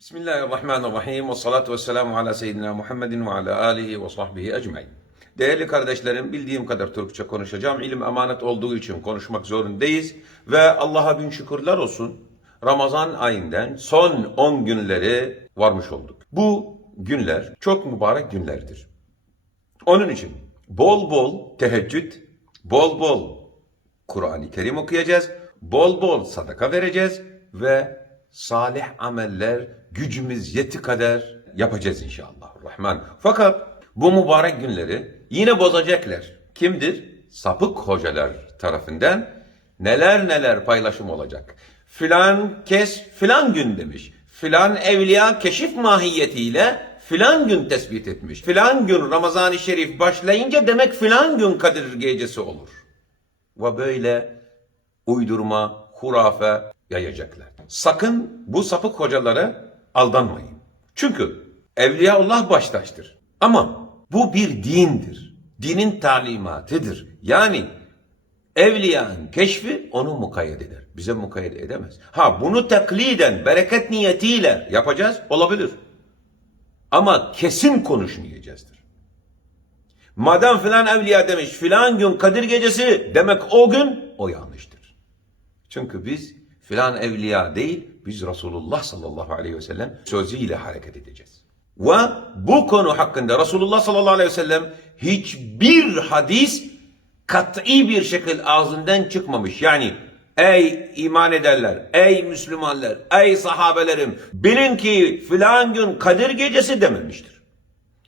Bismillahirrahmanirrahim ve salatu ve selamu ala seyyidina Muhammedin ve ala alihi ve sahbihi ecmain. Değerli kardeşlerim bildiğim kadar Türkçe konuşacağım. İlim emanet olduğu için konuşmak zorundayız. Ve Allah'a bin şükürler olsun. Ramazan ayından son 10 günleri varmış olduk. Bu günler çok mübarek günlerdir. Onun için bol bol teheccüd, bol bol Kur'an-ı Kerim okuyacağız, bol bol sadaka vereceğiz ve salih ameller gücümüz yeti kadar yapacağız inşallah. Rahman. Fakat bu mübarek günleri yine bozacaklar. Kimdir? Sapık hocalar tarafından neler neler paylaşım olacak. Filan kes filan gün demiş. Filan evliya keşif mahiyetiyle filan gün tespit etmiş. Filan gün Ramazan-ı Şerif başlayınca demek filan gün Kadir gecesi olur. Ve böyle uydurma, hurafe yayacaklar. Sakın bu sapık hocalara aldanmayın. Çünkü Evliyaullah baştaştır. Ama bu bir dindir. Dinin talimatıdır. Yani evliyanın keşfi onu mukayyet eder. Bize mukayyet edemez. Ha bunu takliden, bereket niyetiyle yapacağız olabilir. Ama kesin konuşmayacağızdır. Madem filan evliya demiş filan gün Kadir gecesi demek o gün o yanlıştır. Çünkü biz filan evliya değil biz Resulullah sallallahu aleyhi ve sellem sözüyle hareket edeceğiz. Ve bu konu hakkında Resulullah sallallahu aleyhi ve sellem hiçbir hadis kat'i bir şekilde ağzından çıkmamış. Yani ey iman ederler, ey Müslümanlar, ey sahabelerim bilin ki filan gün Kadir gecesi dememiştir.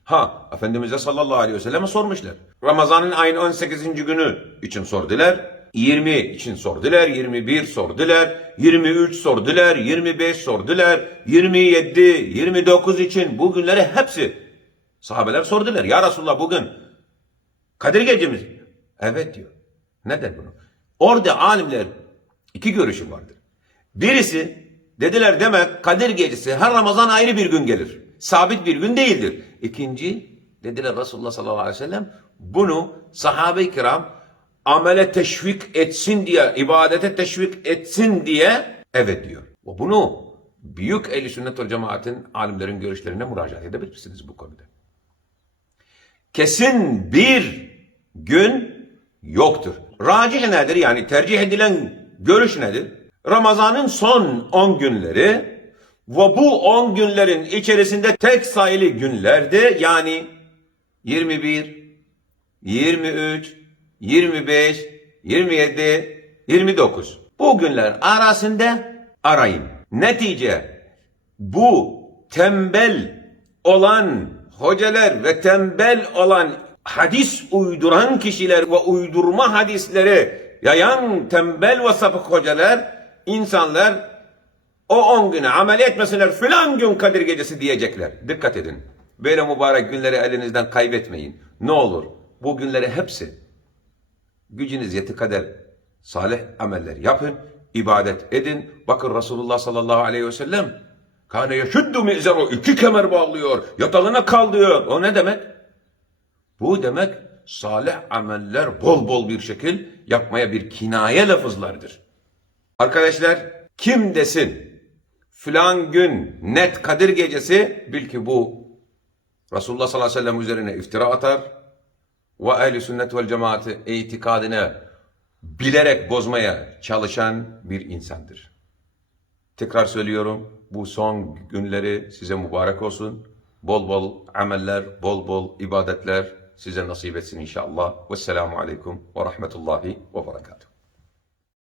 Ha, Efendimiz'e sallallahu aleyhi ve selleme sormuşlar. Ramazan'ın ayın 18. günü için sordular. 20 için sordular, 21 sordular, 23 sordular, 25 sordular, 27, 29 için bu günleri hepsi sahabeler sordular. Ya Resulallah bugün Kadir gecemiz. Evet diyor. Neden bunu? Orada alimler iki görüşü vardır. Birisi dediler demek Kadir gecesi her Ramazan ayrı bir gün gelir. Sabit bir gün değildir. İkinci dediler Resulullah sallallahu aleyhi ve sellem bunu sahabe-i kiram amele teşvik etsin diye, ibadete teşvik etsin diye evet diyor. Bunu büyük ehl sünnet ve cemaatin alimlerin görüşlerine müracaat edebilirsiniz bu konuda. Kesin bir gün yoktur. Racih nedir? Yani tercih edilen görüş nedir? Ramazanın son 10 günleri ve bu 10 günlerin içerisinde tek sayılı günlerde yani 21, 23, 25, 27, 29. Bu günler arasında arayın. Netice bu tembel olan hocalar ve tembel olan hadis uyduran kişiler ve uydurma hadisleri yayan tembel ve sapık hocalar insanlar o on güne amel etmesinler filan gün Kadir gecesi diyecekler. Dikkat edin. Böyle mübarek günleri elinizden kaybetmeyin. Ne olur bu günleri hepsi gücünüz yeti kadar salih ameller yapın, ibadet edin. Bakın Resulullah sallallahu aleyhi ve sellem kâne yeşuddu mi'zeru iki kemer bağlıyor, yatalına kal. O ne demek? Bu demek salih ameller bol bol bir şekil yapmaya bir kinaye lafızlardır. Arkadaşlar kim desin filan gün net Kadir gecesi bil ki bu Resulullah sallallahu aleyhi ve sellem üzerine iftira atar ve ehli sünnet vel cemaati itikadını bilerek bozmaya çalışan bir insandır. Tekrar söylüyorum bu son günleri size mübarek olsun. Bol bol ameller, bol bol ibadetler size nasip etsin inşallah. Vesselamu aleyküm ve rahmetullahi ve berekatuhu.